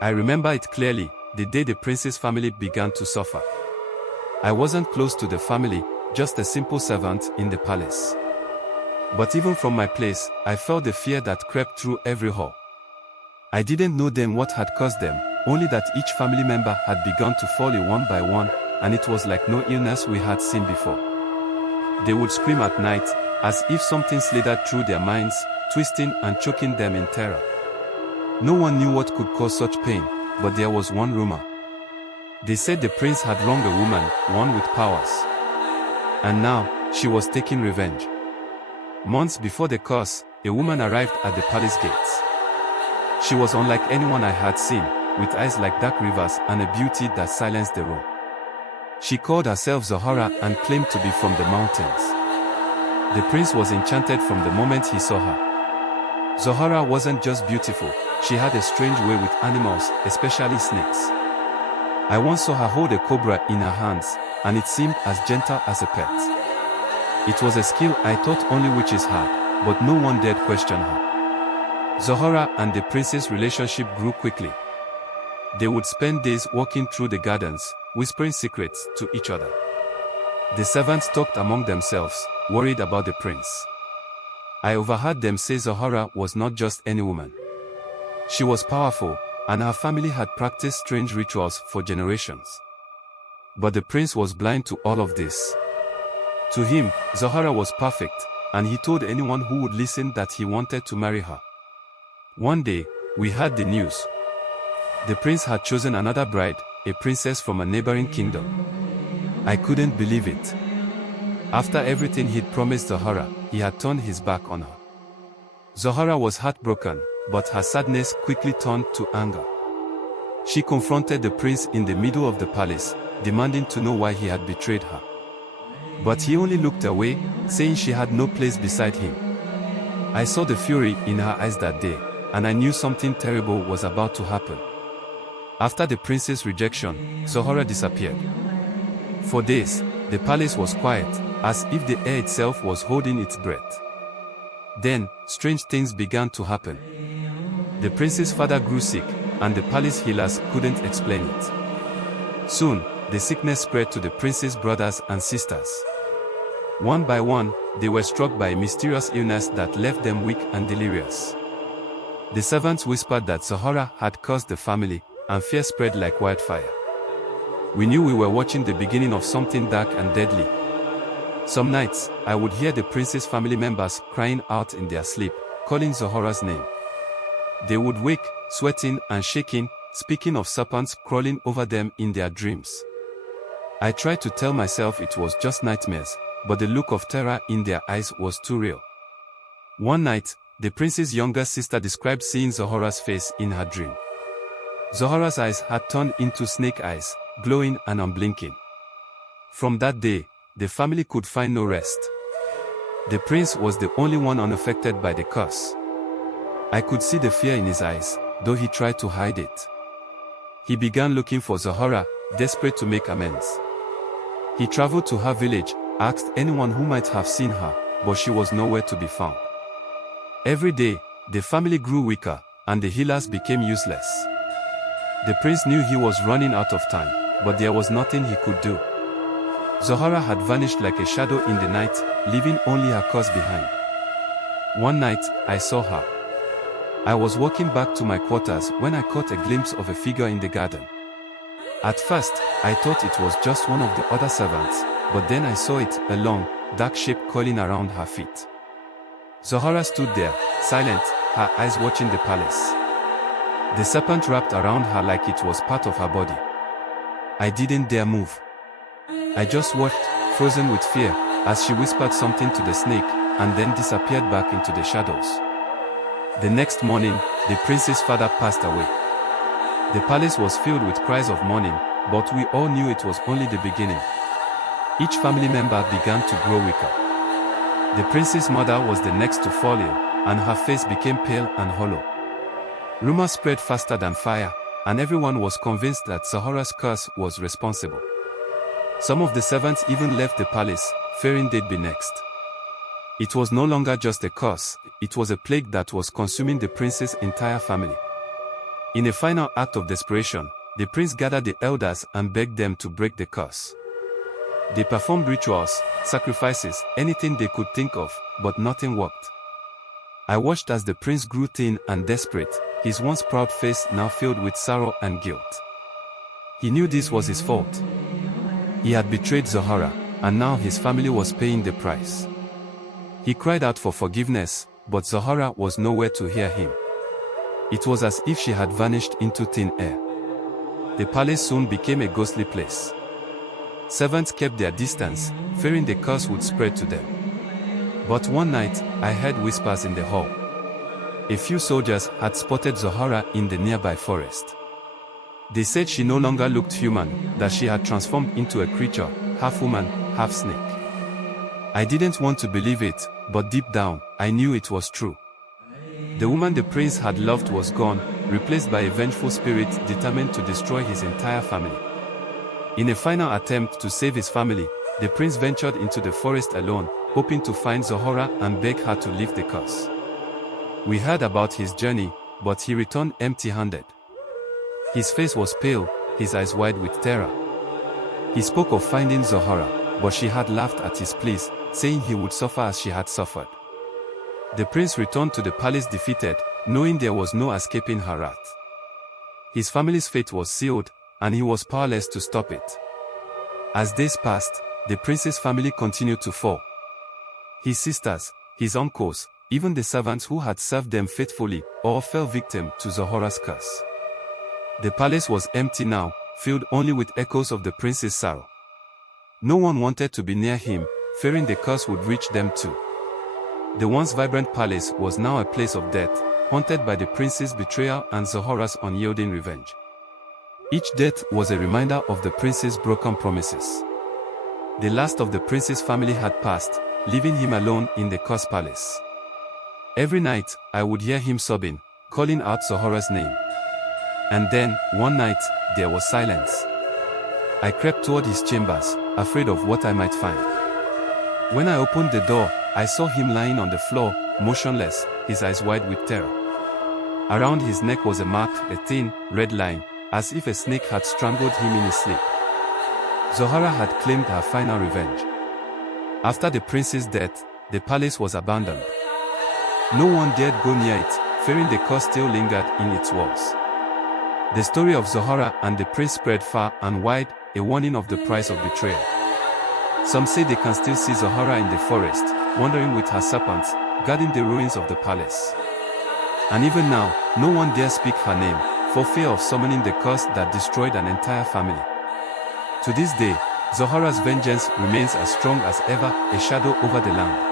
I remember it clearly, the day the prince's family began to suffer. I wasn't close to the family, just a simple servant in the palace. But even from my place, I felt the fear that crept through every hall. I didn't know then what had caused them, only that each family member had begun to fall ill one by one, and it was like no illness we had seen before. They would scream at night, as if something slithered through their minds, twisting and choking them in terror. No one knew what could cause such pain, but there was one rumor. They said the prince had wronged a woman, one with powers. And now, she was taking revenge. Months before the curse, a woman arrived at the palace gates. She was unlike anyone I had seen, with eyes like dark rivers and a beauty that silenced the room. She called herself Zahara and claimed to be from the mountains. The prince was enchanted from the moment he saw her. Zahara wasn't just beautiful, she had a strange way with animals, especially snakes. I once saw her hold a cobra in her hands, and it seemed as gentle as a pet. It was a skill I thought only witches had, but no one dared question her. Zahara and the prince's relationship grew quickly. They would spend days walking through the gardens, whispering secrets to each other. The servants talked among themselves, worried about the prince. I overheard them say Zahara was not just any woman. She was powerful, and her family had practiced strange rituals for generations. But the prince was blind to all of this. To him, Zahara was perfect, and he told anyone who would listen that he wanted to marry her. One day, we heard the news. The prince had chosen another bride, a princess from a neighboring kingdom. I couldn't believe it. After everything he'd promised Zahara, he had turned his back on her. Zahara was heartbroken, but her sadness quickly turned to anger. She confronted the prince in the middle of the palace, demanding to know why he had betrayed her. But he only looked away, saying she had no place beside him. I saw the fury in her eyes that day, and I knew something terrible was about to happen. After the prince's rejection, Zahara disappeared. For days, the palace was quiet, as if the air itself was holding its breath. Then, strange things began to happen. The prince's father grew sick, and the palace healers couldn't explain it. Soon, the sickness spread to the prince's brothers and sisters. One by one, they were struck by a mysterious illness that left them weak and delirious. The servants whispered that Zahara had cursed the family, and fear spread like wildfire. We knew we were watching the beginning of something dark and deadly. Some nights, I would hear the prince's family members crying out in their sleep, calling Zahara's name. They would wake, sweating and shaking, speaking of serpents crawling over them in their dreams. I tried to tell myself it was just nightmares, but the look of terror in their eyes was too real. One night, the prince's younger sister described seeing Zahara's face in her dream. Zahara's eyes had turned into snake eyes, glowing and unblinking. From that day, the family could find no rest. The prince was the only one unaffected by the curse. I could see the fear in his eyes, though he tried to hide it. He began looking for Zahara, desperate to make amends. He traveled to her village, asked anyone who might have seen her, but she was nowhere to be found. Every day, the family grew weaker, and the healers became useless. The prince knew he was running out of time, but there was nothing he could do. Zahara had vanished like a shadow in the night, leaving only her curse behind. One night, I saw her. I was walking back to my quarters when I caught a glimpse of a figure in the garden. At first, I thought it was just one of the other servants, but then I saw it, a long, dark shape coiling around her feet. Zahara stood there, silent, her eyes watching the palace. The serpent wrapped around her like it was part of her body. I didn't dare move. I just watched, frozen with fear, as she whispered something to the snake, and then disappeared back into the shadows. The next morning, the prince's father passed away. The palace was filled with cries of mourning, but we all knew it was only the beginning. Each family member began to grow weaker. The prince's mother was the next to fall ill, and her face became pale and hollow. Rumors spread faster than fire, and everyone was convinced that Zahara's curse was responsible. Some of the servants even left the palace, fearing they'd be next. It was no longer just a curse, it was a plague that was consuming the prince's entire family. In a final act of desperation, the prince gathered the elders and begged them to break the curse. They performed rituals, sacrifices, anything they could think of, but nothing worked. I watched as the prince grew thin and desperate, his once proud face now filled with sorrow and guilt. He knew this was his fault. He had betrayed Zohara, and now his family was paying the price. He cried out for forgiveness, but Zohara was nowhere to hear him. It was as if she had vanished into thin air. The palace soon became a ghostly place. Servants kept their distance, fearing the curse would spread to them. But one night, I heard whispers in the hall. A few soldiers had spotted Zohara in the nearby forest. They said she no longer looked human, that she had transformed into a creature, half woman, half snake. I didn't want to believe it, but deep down, I knew it was true. The woman the prince had loved was gone, replaced by a vengeful spirit determined to destroy his entire family. In a final attempt to save his family, the prince ventured into the forest alone, hoping to find Zohara and beg her to lift the curse. We heard about his journey, but he returned empty-handed. His face was pale, his eyes wide with terror. He spoke of finding Zohara, but she had laughed at his pleas, saying he would suffer as she had suffered. The prince returned to the palace defeated, knowing there was no escaping her wrath. His family's fate was sealed, and he was powerless to stop it. As days passed, the prince's family continued to fall. His sisters, his uncles, even the servants who had served them faithfully, all fell victim to Zohara's curse. The palace was empty now, filled only with echoes of the prince's sorrow. No one wanted to be near him, fearing the curse would reach them too. The once vibrant palace was now a place of death, haunted by the prince's betrayal and Zohara's unyielding revenge. Each death was a reminder of the prince's broken promises. The last of the prince's family had passed, leaving him alone in the cursed palace. Every night, I would hear him sobbing, calling out Zohara's name. And then, one night, there was silence. I crept toward his chambers, afraid of what I might find. When I opened the door, I saw him lying on the floor, motionless, his eyes wide with terror. Around his neck was a mark, a thin, red line, as if a snake had strangled him in his sleep. Zohara had claimed her final revenge. After the prince's death, the palace was abandoned. No one dared go near it, fearing the curse still lingered in its walls. The story of Zohara and the prince spread far and wide, a warning of the price of betrayal. Some say they can still see Zohara in the forest, wandering with her serpents, guarding the ruins of the palace. And even now, no one dare speak her name, for fear of summoning the curse that destroyed an entire family. To this day, Zohara's vengeance remains as strong as ever, a shadow over the land.